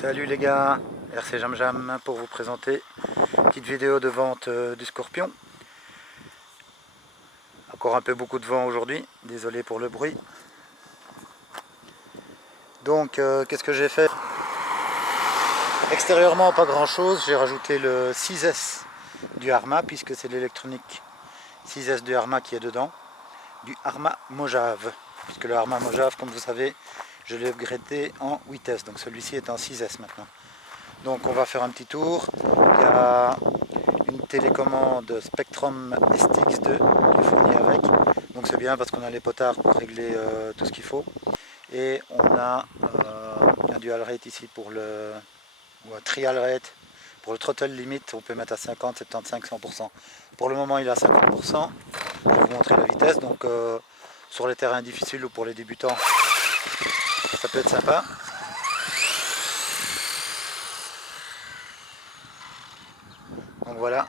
Salut les gars, RC Jam Jam pour vous présenter une petite vidéo de vente du Scorpion. Encore un peu beaucoup de vent aujourd'hui, désolé pour le bruit. Donc qu'est-ce que j'ai fait? Extérieurement pas grand chose, j'ai rajouté le 6S du Arma puisque c'est l'électronique 6S du Arma qui est dedans, du Arma Mojave. Puisque le Arma Mojave, comme vous savez, je l'ai upgradé en 8S, donc celui-ci est en 6S maintenant. Donc on va faire un petit tour. Il y a une télécommande Spectrum STX2 qui est fournie avec. Donc c'est bien parce qu'on a les potards pour régler tout ce qu'il faut. Et on a un dual rate ici pour le... ou un trial rate. Pour le throttle limit, on peut mettre à 50, 75, 100%. Pour le moment il est à 50%. Je vais vous montrer la vitesse. Donc sur les terrains difficiles ou pour les débutants, ça peut être sympa. Donc voilà,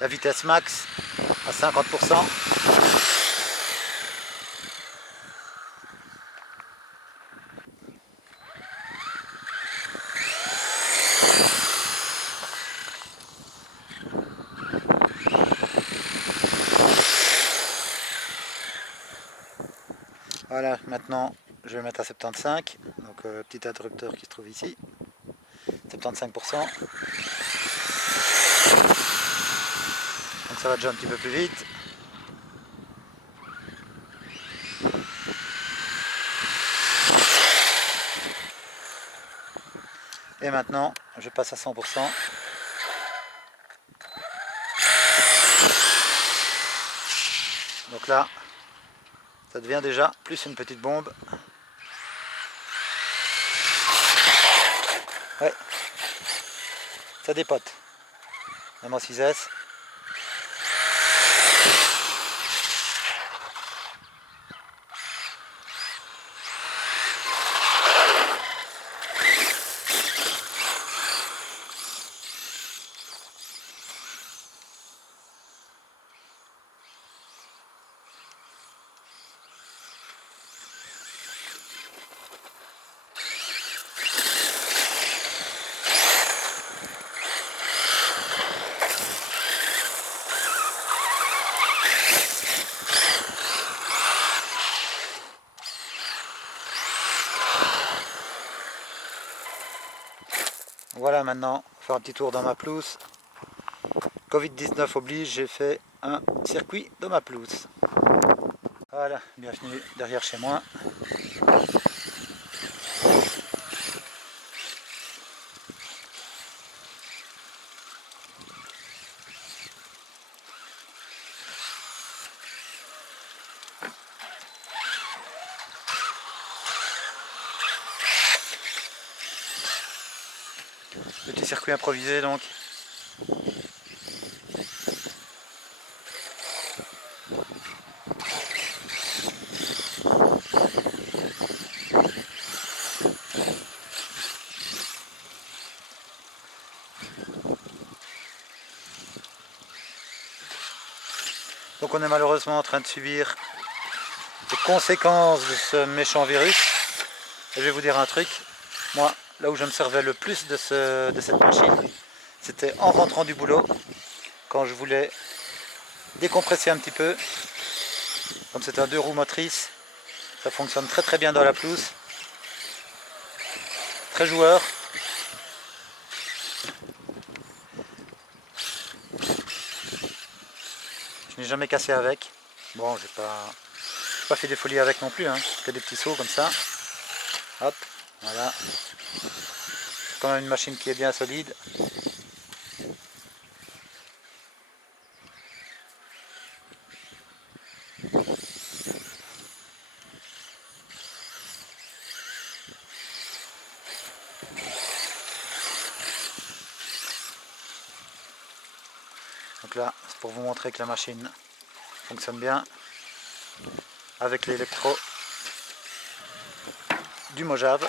la vitesse max à 50%. Voilà, maintenant je vais mettre à 75, donc petit interrupteur qui se trouve ici, 75%. Donc ça va déjà un petit peu plus vite. Et maintenant je passe à 100%. Donc là, ça devient déjà plus une petite bombe. Ouais, ça dépote. Même en 6S. Voilà, maintenant, on va faire un petit tour dans ma pelouse. Covid-19 oblige, j'ai fait un circuit dans ma pelouse. Voilà, bienvenue derrière chez moi. Petit circuit improvisé donc. Donc on est malheureusement en train de subir les conséquences de ce méchant virus. Et je vais vous dire un truc, moi là où je me servais le plus de cette machine, c'était en rentrant du boulot, quand je voulais décompresser un petit peu. Comme c'est un 2 roues motrices, ça fonctionne très très bien dans la pelouse. Très joueur. Je n'ai jamais cassé avec. Bon, j'ai pas fait des folies avec non plus, hein. Que des petits sauts comme ça. Hop, voilà. C'est quand même une machine qui est bien solide. Donc là, c'est pour vous montrer que la machine fonctionne bien avec l'électro du Mojave.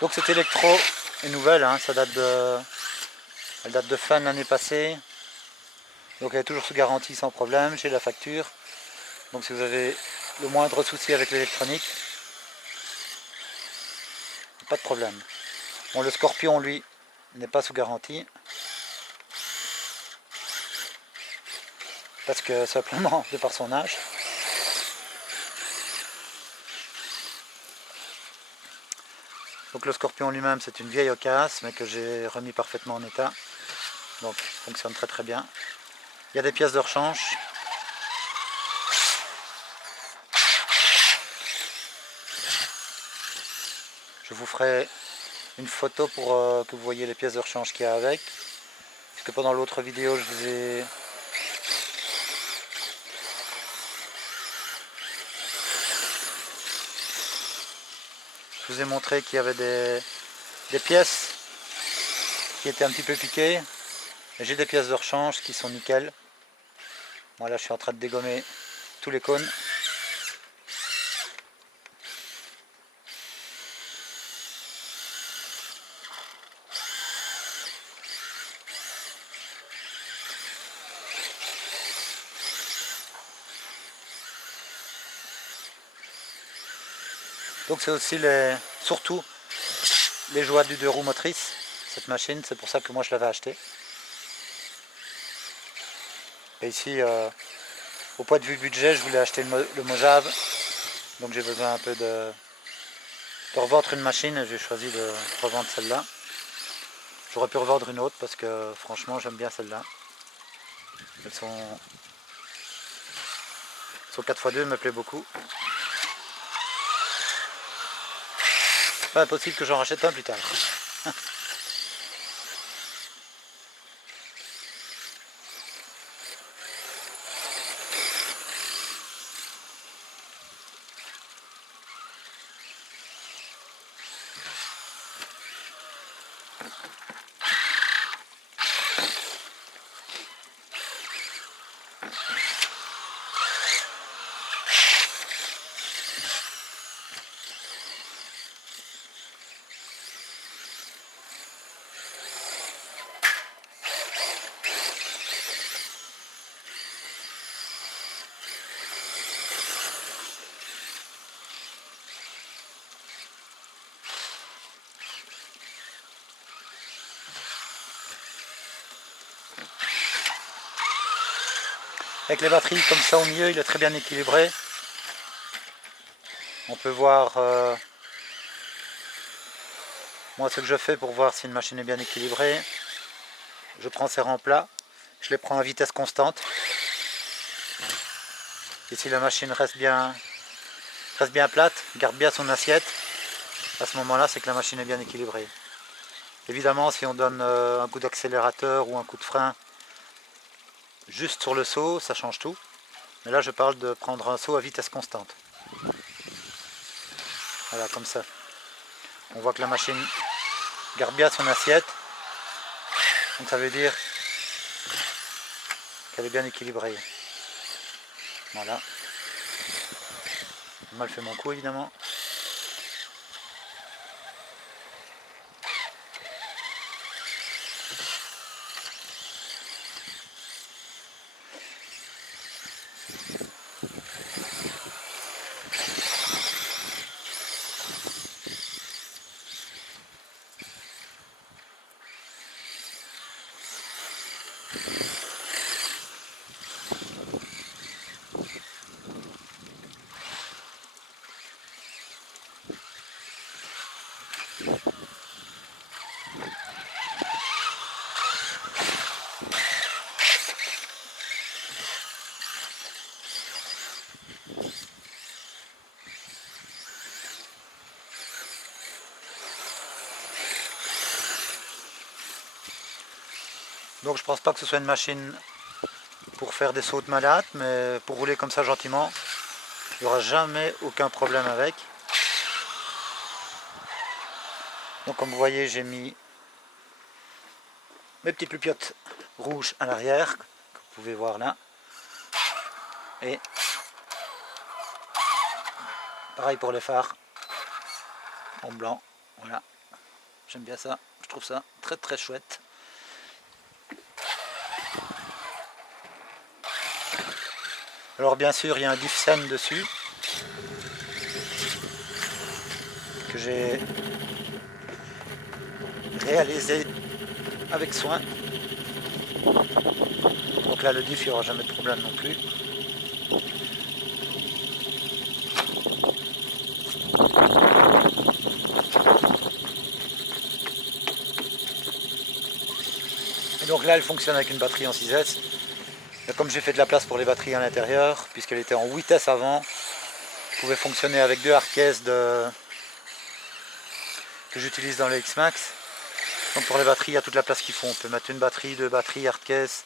Donc cette électro est nouvelle, hein, elle date de fin de l'année passée. Donc elle est toujours sous garantie sans problème, j'ai la facture. Donc si vous avez le moindre souci avec l'électronique, pas de problème. Bon, le Scorpion, lui, n'est pas sous garantie. Parce que simplement, de par son âge. Donc le Scorpion lui-même, c'est une vieille Ocass, mais que j'ai remis parfaitement en état. Donc il fonctionne très très bien. Il y a des pièces de rechange. Je vous ferai une photo pour que vous voyez les pièces de rechange qu'il y a avec. Puisque pendant l'autre vidéo, je vous ai montré qu'il y avait des pièces qui étaient un petit peu piquées. J'ai des pièces de rechange qui sont nickel. Voilà, je suis en train de dégommer tous les cônes. Donc c'est aussi surtout les joies du 2 roues motrices, cette machine, c'est pour ça que moi je l'avais acheté. Et ici, au point de vue budget, je voulais acheter le Mojave, donc j'ai besoin un peu de revendre une machine et j'ai choisi de revendre celle-là. J'aurais pu revendre une autre parce que franchement j'aime bien celle-là. Son 4x2 me plaît beaucoup. Pas impossible que j'en rachète un plus tard. Avec les batteries comme ça au milieu, il est très bien équilibré. On peut voir moi ce que je fais pour voir si une machine est bien équilibrée. Je prends ces rangs plats, je les prends à vitesse constante. Et si la machine reste bien plate, garde bien son assiette, à ce moment-là c'est que la machine est bien équilibrée. Évidemment, si on donne un coup d'accélérateur ou un coup de frein juste sur le saut, ça change tout. Mais là je parle de prendre un saut à vitesse constante. Voilà, comme ça. On voit que la machine garde bien son assiette. Donc ça veut dire qu'elle est bien équilibrée. Voilà. J'ai mal fait mon coup évidemment. Donc je pense pas que ce soit une machine pour faire des sauts de malade, mais pour rouler comme ça gentiment, il n'y aura jamais aucun problème avec. Donc comme vous voyez, j'ai mis mes petites lupiottes rouges à l'arrière, que vous pouvez voir là. Et pareil pour les phares en blanc. Voilà, j'aime bien ça, je trouve ça très très chouette. Alors bien sûr, il y a un diff-scène dessus que j'ai réalisé avec soin. Donc là le diff, il n'y aura jamais de problème non plus. Et donc là elle fonctionne avec une batterie en 6S. Et comme j'ai fait de la place pour les batteries à l'intérieur, puisqu'elle était en 8S avant, elle pouvait fonctionner avec 2 hardcases que j'utilise dans le X-Max. Donc pour les batteries, il y a toute la place qu'il faut. On peut mettre une batterie, 2 batteries hardcase,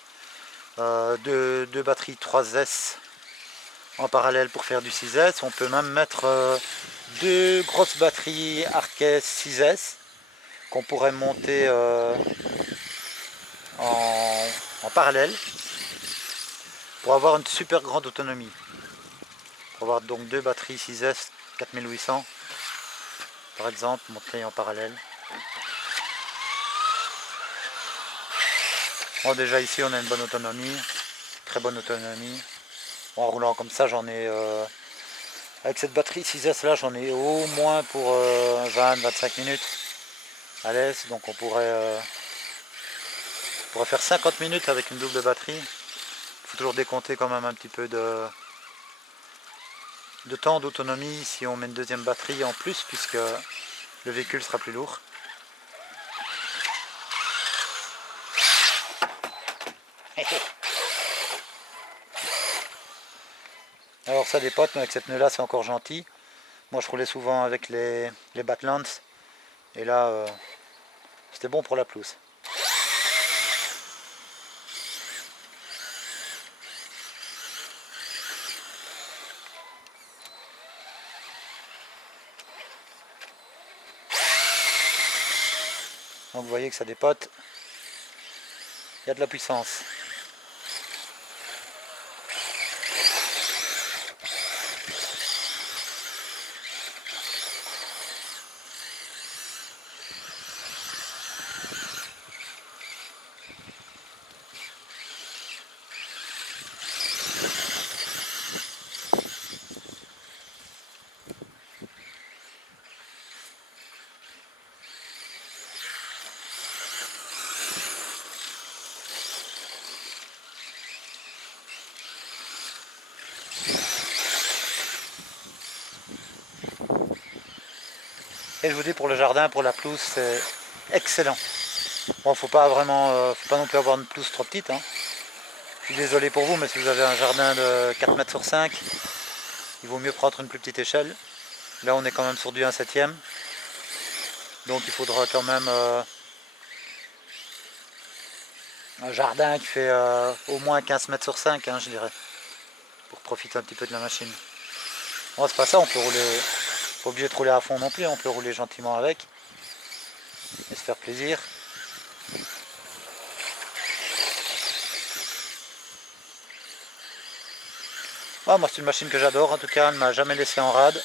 deux batteries 3S en parallèle pour faire du 6S. On peut même mettre 2 grosses batteries hardcase 6S qu'on pourrait monter en parallèle pour avoir une super grande autonomie. Pour avoir donc 2 batteries 6S 4800 par exemple, montées en parallèle. Bon, déjà ici on a une bonne autonomie, très bonne autonomie. Bon, en roulant comme ça j'en ai, avec cette batterie 6S là j'en ai au moins pour 20-25 minutes à l'aise. Donc on pourrait faire 50 minutes avec une double batterie. Il faut toujours décompter quand même un petit peu de temps d'autonomie si on met une deuxième batterie en plus, puisque le véhicule sera plus lourd. Alors ça dépote, mais avec cette pneu là c'est encore gentil. Moi je roulais souvent avec les Badlands et là c'était bon pour la pelouse. Donc vous voyez que ça dépote, il y a de la puissance. Et je vous dis, pour le jardin, pour la pelouse, c'est excellent. Bon, faut pas non plus avoir une pelouse trop petite, hein. Je suis désolé pour vous, mais si vous avez un jardin de 4 mètres sur 5, il vaut mieux prendre une plus petite échelle. Là on est quand même sur du 1/7. Donc il faudra quand même un jardin qui fait au moins 15 mètres sur 5, hein, je dirais, pour profiter un petit peu de la machine. Bon, c'est pas ça, on peut rouler, pas obligé de rouler à fond non plus, on peut rouler gentiment avec et se faire plaisir. Ah, moi c'est une machine que j'adore, en tout cas elle ne m'a jamais laissé en rade.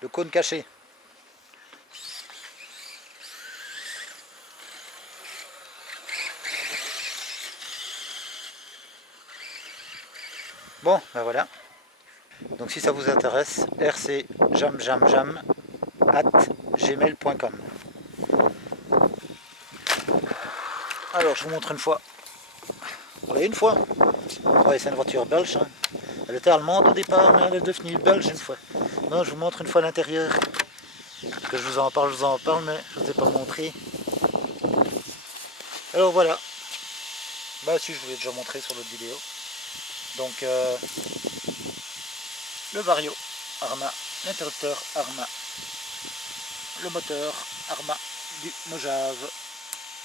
Le cône caché. Bon, ben voilà. Donc si ça vous intéresse, rcjamjamjam@gmail.com. Alors je vous montre une fois. Voilà, une fois. Ouais, c'est une voiture belge, hein. Elle était allemande au départ, mais elle est devenue belge une fois. Non, je vous montre une fois l'intérieur. Que je vous en parle, mais je ne vous ai pas montré. Alors voilà. Bah si, je vous l'ai déjà montré sur l'autre vidéo. Donc le Vario Arma l'interrupteur Arma, le moteur Arma du Mojave,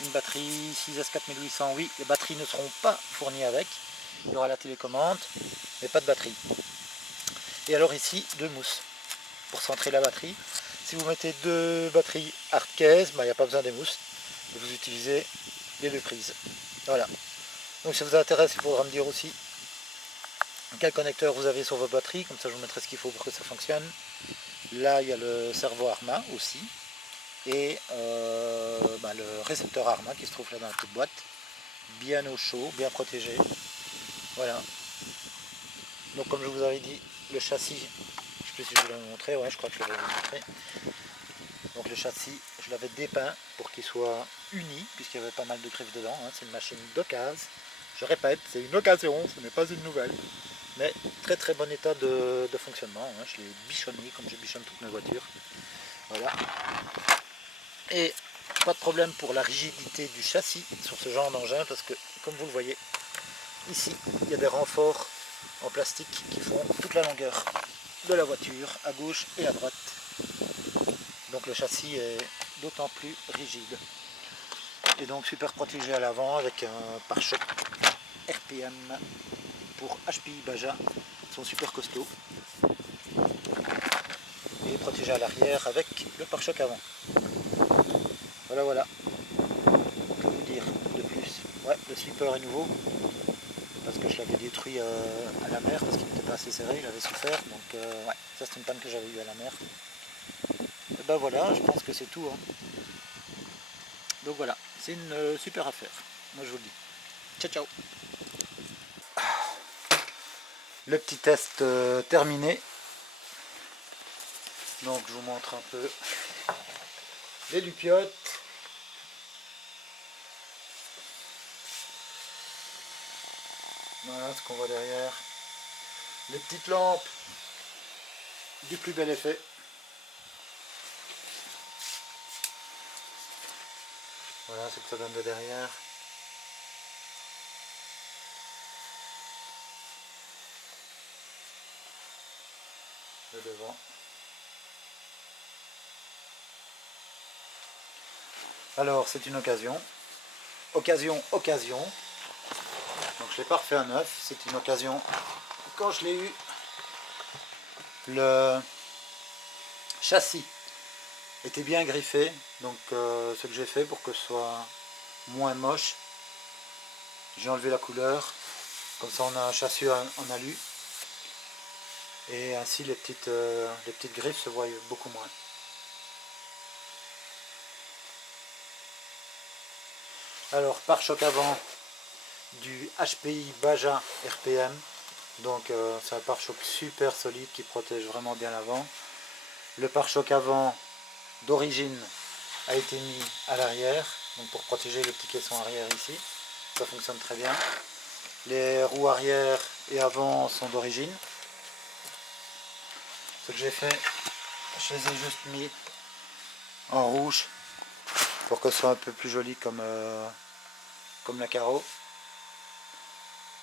une batterie 6S 4800, oui, les batteries ne seront pas fournies avec, il y aura la télécommande, mais pas de batterie. Et alors ici, deux mousses pour centrer la batterie. Si vous mettez deux batteries hard case, il n'y a pas besoin des mousses, vous utilisez les deux prises. Voilà. Donc si ça vous intéresse, il faudra me dire aussi quel connecteur vous avez sur vos batteries, comme ça je vous mettrai ce qu'il faut pour que ça fonctionne. Là il y a le servo Arma aussi, et le récepteur Arma qui se trouve là dans la petite boîte, bien au chaud, bien protégé. Voilà. Donc comme je vous avais dit, le châssis, je ne sais plus si je vous l'avais montré, ouais je crois que je l'avais montré. Donc le châssis, je l'avais dépeint pour qu'il soit uni, puisqu'il y avait pas mal de griffes dedans, hein. C'est une machine d'occasion. Je répète, c'est une occasion, ce n'est pas une nouvelle. Mais très très bon état de fonctionnement, hein. Je l'ai bichonné comme je bichonne toutes mes voitures. Voilà. Et pas de problème pour la rigidité du châssis sur ce genre d'engin, parce que comme vous le voyez, ici il y a des renforts en plastique qui font toute la longueur de la voiture, à gauche et à droite. Donc le châssis est d'autant plus rigide. Et donc super protégé à l'avant avec un pare-choc RPM pour HPI Baja, ils sont super costauds. Et protégé à l'arrière avec le pare-choc avant. Voilà, voilà. Que vous dire de plus? Ouais, le slipper est nouveau, parce que je l'avais détruit à la mer, parce qu'il n'était pas assez serré, il avait souffert. Donc ouais, ça c'est une panne que j'avais eue à la mer. Et ben voilà, je pense que c'est tout, hein. Donc voilà, c'est une super affaire. Moi je vous le dis. Ciao, ciao. Le petit test terminé. Donc je vous montre un peu les lupiotes. Voilà ce qu'on voit derrière. Les petites lampes du plus bel effet. Voilà ce que ça donne de derrière. De devant. Alors c'est une occasion. Occasion. Donc je ne l'ai pas refait à neuf. C'est une occasion. Quand je l'ai eu, le châssis était bien griffé. Donc ce que j'ai fait pour que ce soit moins moche, j'ai enlevé la couleur. Comme ça on a un châssis en alu. Et ainsi les petites griffes se voient beaucoup moins. Alors pare-choc avant du HPI Baja RPM. Donc c'est un pare-choc super solide qui protège vraiment bien l'avant. Le pare-choc avant d'origine a été mis à l'arrière, donc pour protéger le petit caisson arrière ici. Ça fonctionne très bien. Les roues arrière et avant sont d'origine. Ce que j'ai fait, je les ai juste mis en rouge pour que ce soit un peu plus joli comme la carreau.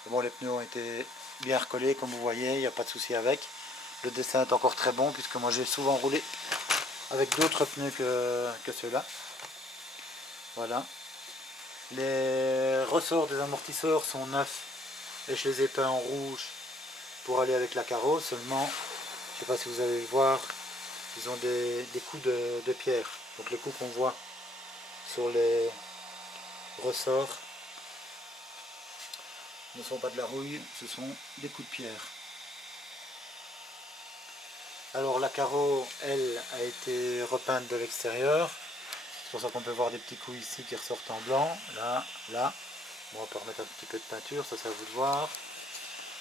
Bon, les pneus ont été bien recollés comme vous voyez, il n'y a pas de souci avec. Le dessin est encore très bon puisque moi j'ai souvent roulé avec d'autres pneus que ceux-là. Voilà. Les ressorts des amortisseurs sont neufs et je les ai peints en rouge pour aller avec la carreau. Seulement, je ne sais pas si vous allez le voir, ils ont des coups de pierre. Donc les coups qu'on voit sur les ressorts ne sont pas de la rouille, ce sont des coups de pierre. Alors la carreau, elle, a été repeinte de l'extérieur. C'est pour ça qu'on peut voir des petits coups ici qui ressortent en blanc. Là, là. Bon, on peut remettre un petit peu de peinture, ça c'est à vous de voir.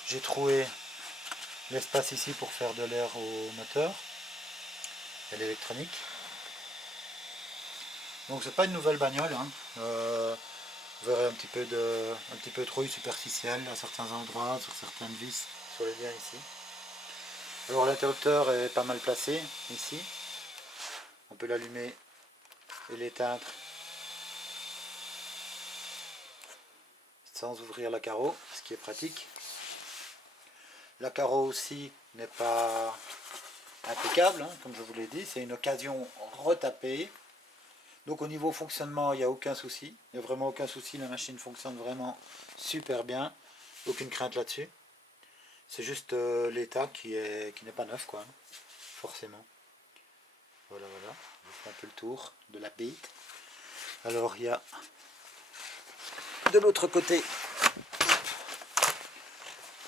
J'ai troué l'espace ici pour faire de l'air au moteur et l'électronique. Donc c'est pas une nouvelle bagnole, hein. Vous verrez un petit peu de trouille superficielle à certains endroits, sur certaines vis, sur les liens ici. Alors l'interrupteur est pas mal placé ici. On peut l'allumer et l'éteindre sans ouvrir la carreau, ce qui est pratique. La carreau aussi n'est pas impeccable, hein, comme je vous l'ai dit, c'est une occasion retapée. Donc au niveau fonctionnement, il n'y a aucun souci, il n'y a vraiment aucun souci, la machine fonctionne vraiment super bien, aucune crainte là-dessus. C'est juste l'état qui n'est pas neuf, quoi, hein, forcément. Voilà, voilà, je fais un peu le tour de la bête. Alors il y a de l'autre côté,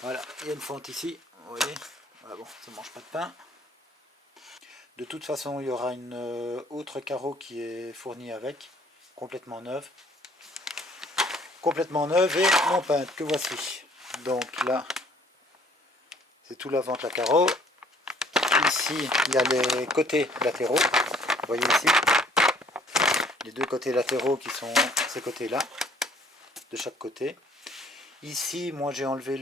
voilà, il y a une fente ici, vous voyez, voilà, bon, ça ne mange pas de pain. De toute façon, il y aura une autre carreau qui est fourni avec, complètement neuve et non peinte, que voici. Donc là, c'est tout l'avant de la carreau. Ici, il y a les côtés latéraux, vous voyez ici, les deux côtés latéraux qui sont ces côtés-là, de chaque côté. Ici, moi j'ai enlevé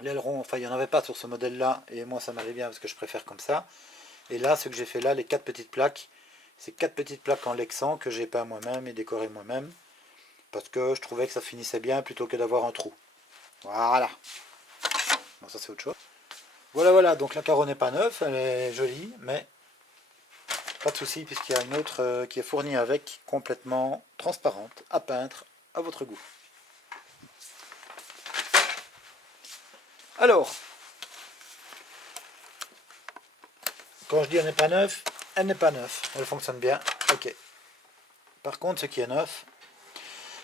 l'aileron, enfin il n'y en avait pas sur ce modèle-là, et moi ça m'allait bien parce que je préfère comme ça. Et là, ce que j'ai fait là, les 4 petites plaques, c'est 4 petites plaques en lexan que j'ai peint moi-même et décoré moi-même, parce que je trouvais que ça finissait bien plutôt que d'avoir un trou. Voilà. Bon, ça c'est autre chose. Voilà, voilà, donc la carreau n'est pas neuve, elle est jolie, mais pas de souci puisqu'il y a une autre qui est fournie avec, complètement transparente, à peindre à votre goût. Alors, quand je dis elle n'est pas neuve, elle n'est pas neuve, elle fonctionne bien, ok. Par contre, ce qui est neuf,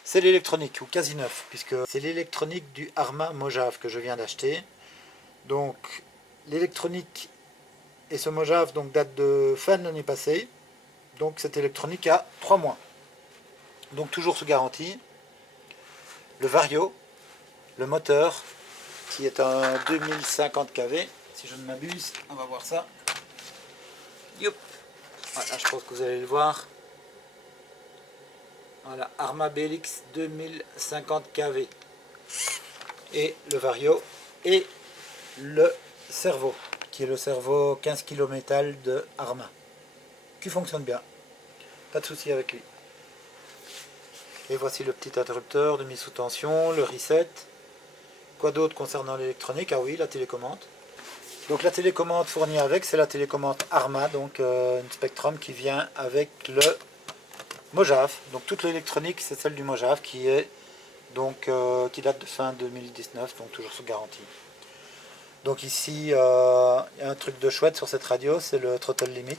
c'est l'électronique, ou quasi neuf, puisque c'est l'électronique du Arma Mojave que je viens d'acheter. Donc, l'électronique et ce Mojave donc, date de fin de l'année passée. Donc, cette électronique a 3 mois. Donc, toujours sous garantie. Le Vario, le moteur, qui est un 2050 kV, si je ne m'abuse, on va voir ça. Youp. Voilà, je pense que vous allez le voir. Voilà, Arma BLX 2050 kV. Et le Vario et le servo, qui est le servo 15 kg métal de Arma, qui fonctionne bien. Pas de souci avec lui. Et voici le petit interrupteur de mise sous tension, le reset. Quoi d'autre concernant l'électronique? Ah oui, la télécommande. Donc la télécommande fournie avec, c'est la télécommande Arma, donc une Spectrum qui vient avec le Mojave. Donc toute l'électronique, c'est celle du Mojave qui est donc qui date de fin 2019, donc toujours sous garantie. Donc ici, il y a un truc de chouette sur cette radio, c'est le throttle limit.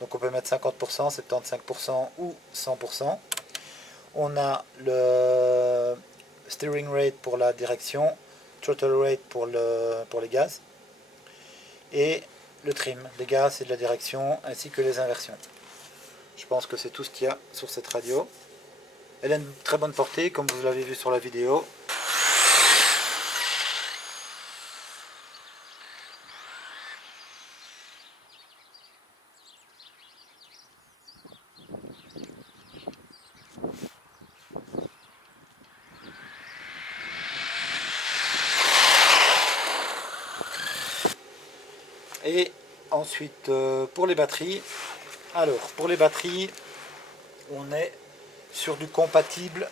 Donc on peut mettre 50%, 75% ou 100%. On a le steering rate pour la direction, throttle rate pour les gaz, et le trim des gaz et de la direction, ainsi que les inversions. Je pense que c'est tout ce qu'il y a sur cette radio. Elle a une très bonne portée, comme vous l'avez vu sur la vidéo. Et ensuite, pour les batteries, alors pour les batteries, on est sur du compatible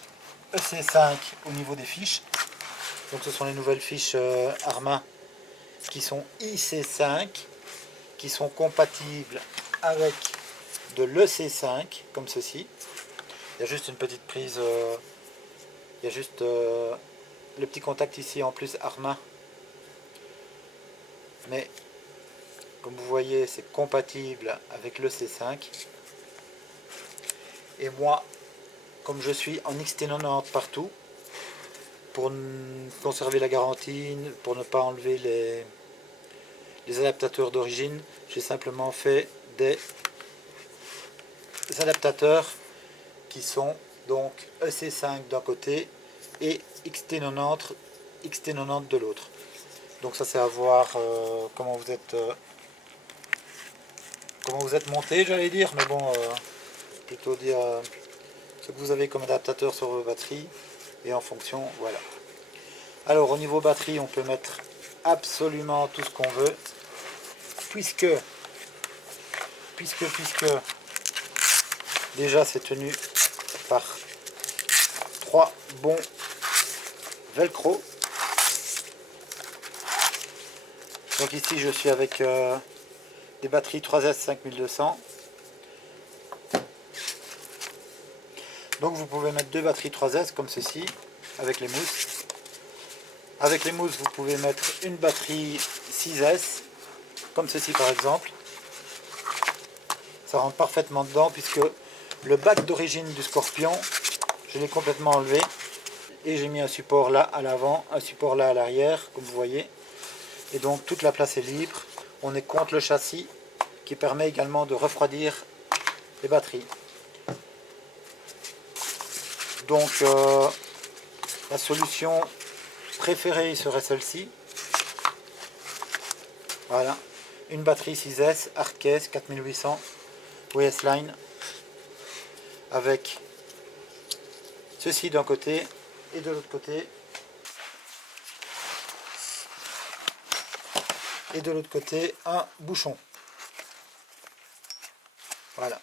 EC5 au niveau des fiches. Donc ce sont les nouvelles fiches Arma qui sont IC5, qui sont compatibles avec de l'EC5, comme ceci. Il y a juste une petite prise, il y a juste le petit contact ici en plus Arma. Mais comme vous voyez, c'est compatible avec le C5. Et moi, comme je suis en XT90 partout, pour conserver la garantie, pour ne pas enlever les adaptateurs d'origine, j'ai simplement fait des adaptateurs qui sont donc EC5 d'un côté et XT90 de l'autre. Donc ça c'est à voir comment vous êtes monté, j'allais dire, mais bon, plutôt dire ce que vous avez comme adaptateur sur vos batteries, et en fonction, voilà. Alors au niveau batterie, on peut mettre absolument tout ce qu'on veut, puisque déjà c'est tenu par 3 bons velcro. Donc ici je suis avec des batteries 3S 5200. Donc vous pouvez mettre deux batteries 3S comme ceci, avec les mousses. Avec les mousses, vous pouvez mettre une batterie 6S, comme ceci par exemple. Ça rentre parfaitement dedans puisque le bac d'origine du Scorpion, je l'ai complètement enlevé. Et j'ai mis un support là à l'avant, un support là à l'arrière, comme vous voyez. Et donc toute la place est libre. On est contre le châssis qui permet également de refroidir les batteries. Donc la solution préférée serait celle-ci. Voilà, une batterie 6S Hardcase 4800 OS Line avec ceci d'un côté et de l'autre côté. Et de l'autre côté un bouchon. Voilà.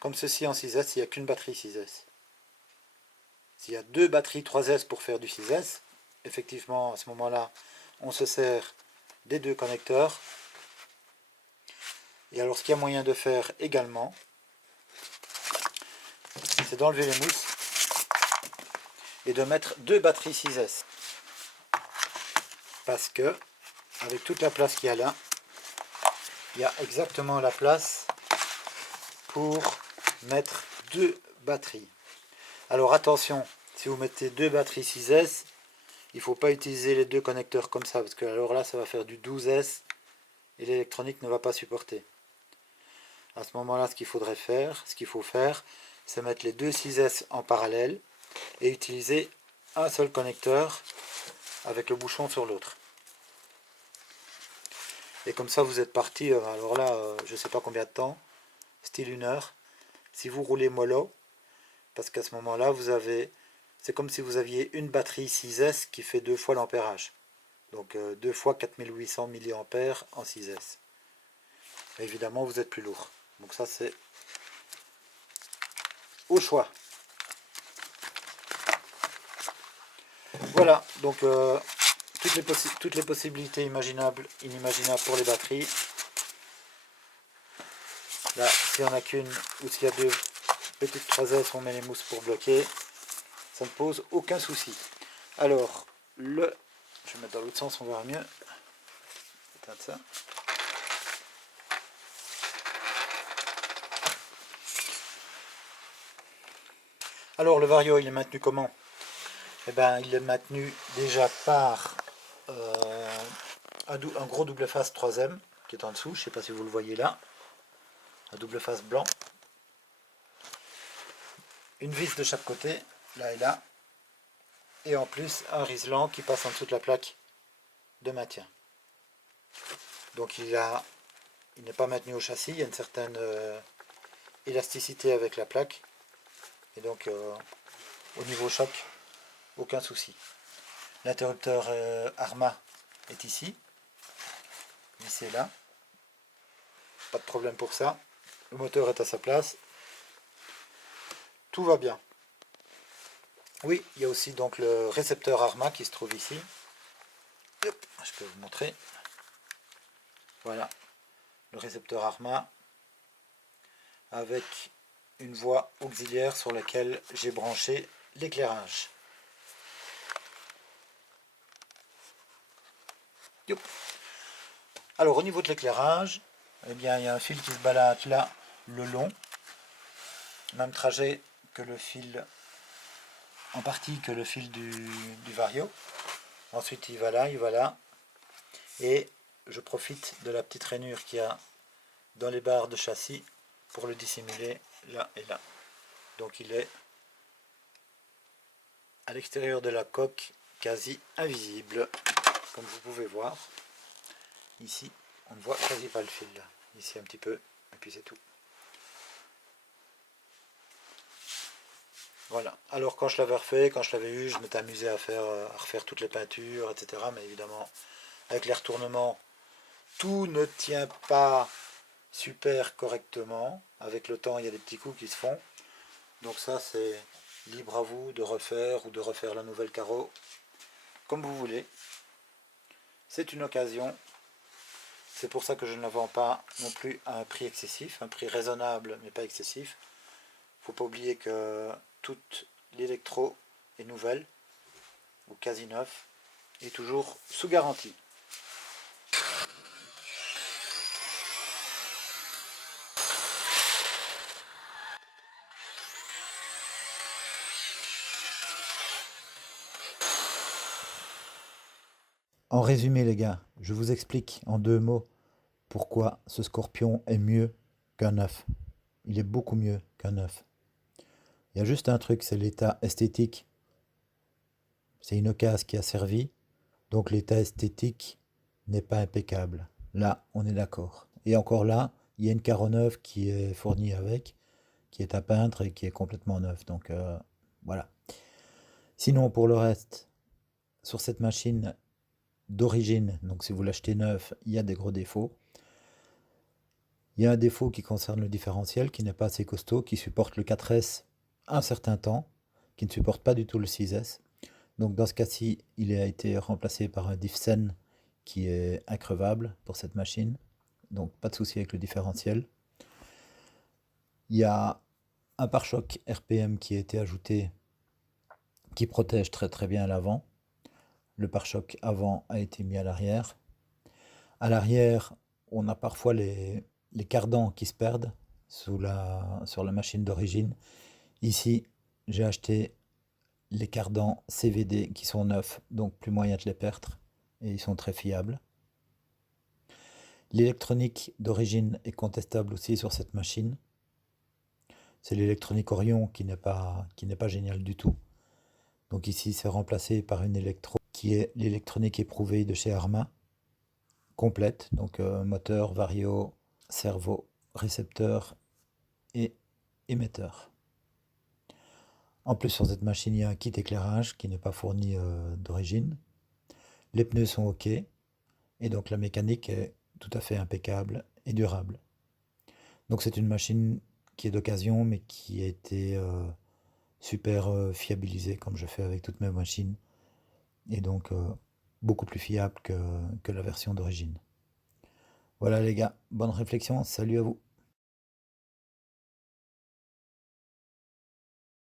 Comme ceci en 6S, il n'y a qu'une batterie 6S. S'il y a deux batteries 3S pour faire du 6S, effectivement à ce moment-là, on se sert des deux connecteurs. Et alors ce qu'il y a moyen de faire également, c'est d'enlever les mousses et de mettre deux batteries 6S. Parce que, avec toute la place qu'il y a là, il y a exactement la place pour mettre deux batteries. Alors attention, si vous mettez deux batteries 6S, il ne faut pas utiliser les deux connecteurs comme ça, parce que alors là ça va faire du 12S et l'électronique ne va pas supporter. À ce moment-là, ce qu'il faut faire, c'est mettre les deux 6S en parallèle et utiliser un seul connecteur avec le bouchon sur l'autre. Et comme ça vous êtes parti, alors là, je ne sais pas combien de temps, style 1 heure, si vous roulez mollo, parce qu'à ce moment-là, c'est comme si vous aviez une batterie 6S qui fait 2 fois l'ampérage. Donc 2 fois 4800 mAh en 6S. Et évidemment, vous êtes plus lourd. Donc ça, c'est au choix. Voilà, donc toutes les possibilités imaginables, inimaginables pour les batteries. Là, s'il n'y en a qu'une ou s'il y a deux petites 3S, on met les mousses pour bloquer. Ça ne pose aucun souci. Alors, je vais mettre dans l'autre sens, on verra mieux. Éteindre ça. Alors, le Vario, il est maintenu comment? Eh bien, il est maintenu déjà par un gros double face 3M qui est en dessous. Je ne sais pas si vous le voyez là. Un double face blanc. Une vis de chaque côté, là et là. Et en plus, un riselant qui passe en dessous de la plaque de maintien. Donc il n'est pas maintenu au châssis, il y a une certaine élasticité avec la plaque. Et donc au niveau choc, aucun souci. L'interrupteur Arma est ici, vissé là. Pas de problème pour ça. Le moteur est à sa place. Tout va bien. Oui, il y a aussi donc le récepteur Arma qui se trouve ici. Hop, je peux vous montrer. Voilà, le récepteur Arma avec une voie auxiliaire sur laquelle j'ai branché l'éclairage. Alors au niveau de l'éclairage, eh bien il y a un fil qui se balade là le long, même trajet que le fil, en partie que le fil du Vario. Ensuite il va là, et je profite de la petite rainure qu'il y a dans les barres de châssis pour le dissimuler là et là. Donc il est à l'extérieur de la coque, quasi invisible, comme vous pouvez voir. Ici, on ne voit quasi pas le fil là. Ici un petit peu, et puis c'est tout. Voilà. Alors quand je l'avais refait, quand je l'avais eu, je m'étais amusé à refaire toutes les peintures, etc. Mais évidemment, avec les retournements, tout ne tient pas super correctement. Avec le temps, il y a des petits coups qui se font. Donc ça, c'est libre à vous de refaire ou de refaire la nouvelle carreau, comme vous voulez. c'est une occasion. C'est pour ça que je ne la vends pas non plus à un prix excessif, un prix raisonnable mais pas excessif. Il ne faut pas oublier que toute l'électro est nouvelle, ou quasi neuf, et toujours sous garantie. En résumé les gars, je vous explique en 2 mots pourquoi ce Scorpion est mieux qu'un neuf. Il est beaucoup mieux qu'un neuf. Il y a juste un truc, c'est l'état esthétique. C'est une occasion qui a servi, donc l'état esthétique n'est pas impeccable. Là, on est d'accord. Et encore là, il y a une carreau neuve qui est fournie avec, qui est à peindre et qui est complètement neuve. Donc voilà. Sinon, pour le reste, sur cette machine d'origine, donc si vous l'achetez neuf, il y a des gros défauts. Il y a un défaut qui concerne le différentiel, qui n'est pas assez costaud, qui supporte le 4S un certain temps, qui ne supporte pas du tout le 6S. Donc dans ce cas-ci, il a été remplacé par un Diffsen qui est increvable pour cette machine. Donc pas de souci avec le différentiel. Il y a un pare-choc RPM qui a été ajouté, qui protège très très bien l'avant. Le pare-choc avant a été mis à l'arrière. À l'arrière, on a parfois les cardans qui se perdent sur la machine d'origine. Ici, j'ai acheté les cardans CVD qui sont neufs, donc plus moyen de les perdre, et ils sont très fiables. L'électronique d'origine est contestable aussi sur cette machine. C'est l'électronique Orion qui n'est pas géniale du tout. Donc ici, c'est remplacé par une électro qui est l'électronique éprouvée de chez Arma, complète, donc moteur, vario, servo, récepteur et émetteur. En plus, sur cette machine, il y a un kit éclairage qui n'est pas fourni d'origine. Les pneus sont OK, et donc la mécanique est tout à fait impeccable et durable. Donc c'est une machine qui est d'occasion, mais qui a été super fiabilisée, comme je fais avec toutes mes machines, et donc beaucoup plus fiable que la version d'origine. Voilà les gars, bonne réflexion, salut à vous.